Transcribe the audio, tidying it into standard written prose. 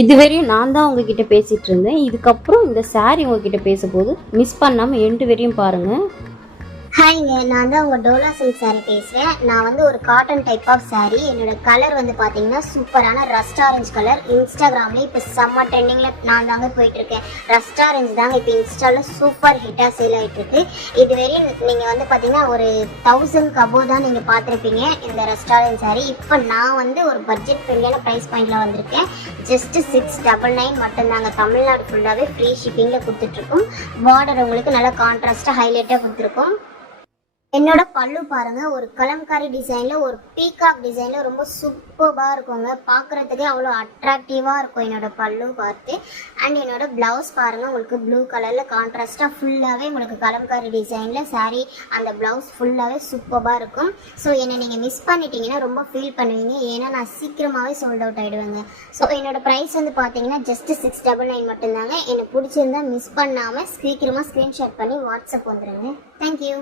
இதுவரையும் நான் தான் உங்ககிட்ட பேசிட்டு இருந்தேன். இதுக்கப்புறம் இந்த சாரி உங்ககிட்ட பேசும்போது மிஸ் பண்ணாம எண்டு வரையும் பாருங்க. ஹாய்ங்க, நான் தான் உங்கள் டோலா சில்க் சாரீ பேசுகிறேன். நான் வந்து ஒரு காட்டன் டைப் ஆஃப் சாரீ. என்னோட கலர் வந்து பார்த்தீங்கன்னா சூப்பரான ரஸ்ட் ஆரஞ்ச் கலர். இன்ஸ்டாகிராம்லேயே இப்போ செம்ம ட்ரெண்டிங்கில் நான் தாங்க போயிட்டுருக்கேன். ரஸ்ட் ஆரஞ்ச் தாங்க இப்போ இன்ஸ்டாவில் சூப்பர் ஹிட்டாக சேல் ஆகிட்டுருக்கு. இதுவரையும் நீங்கள் வந்து பார்த்தீங்கன்னா ஒரு 1000 கபோ தான் நீங்கள் பார்த்துருப்பீங்க இந்த ரஸ்ட் ஆரஞ்ச் சாரீ. இப்போ நான் வந்து ஒரு பட்ஜெட் ஃப்ரெண்ட்லியான ப்ரைஸ் பாயிண்டில் வந்திருக்கேன். ஜஸ்ட்டு 699 மட்டும்தாங்க. தமிழ்நாடு ஃபுல்லாகவே ஃப்ரீ ஷிப்பிங்கில் கொடுத்துட்ருக்கோம். பார்டர் உங்களுக்கு நல்லா கான்ட்ராஸ்ட்டாக ஹைலைட்டாக கொடுத்துருக்கோம். என்னோட பல்லு பாருங்க, ஒரு கலம்காரி டிசைன்ல ஒரு பீகாக் டிசைன்ல ரொம்ப சூப்பர்பா இருக்குங்க. பார்க்கறதுக்கே அவ்வளோ அட்ராக்டிவா இருக்கும் என்னோட பல்லு பார்த்து. அண்ட் என்னோட பிளவுஸ் பாருங்க, உங்களுக்கு ப்ளூ கலர்ல கான்ட்ராஸ்டா ஃபுல்லாவே உங்களுக்கு கலம்காரி டிசைன்ல சாரீ அந்த பிளவுஸ் ஃபுல்லாவே சூப்பர்பா இருக்கும். ஸோ என்னை நீங்க மிஸ் பண்ணிட்டீங்கன்னா ரொம்ப ஃபீல் பண்ணுவீங்க. ஏன்னா நான் சீக்கிரமாவே சோல்ட் அவுட் ஆயிடுவேங்க. ஸோ என்னோட ப்ரைஸ் வந்து பார்த்தீங்கன்னா ஜஸ்ட் 699 மட்டும்தாங்க. எனக்கு பிடிச்சிருந்தா மிஸ் பண்ணாம சீக்கிரமா ஸ்க்ரீன்ஷாட் பண்ணி வாட்ஸ்அப் வந்துடுங்க. தேங்க்யூ.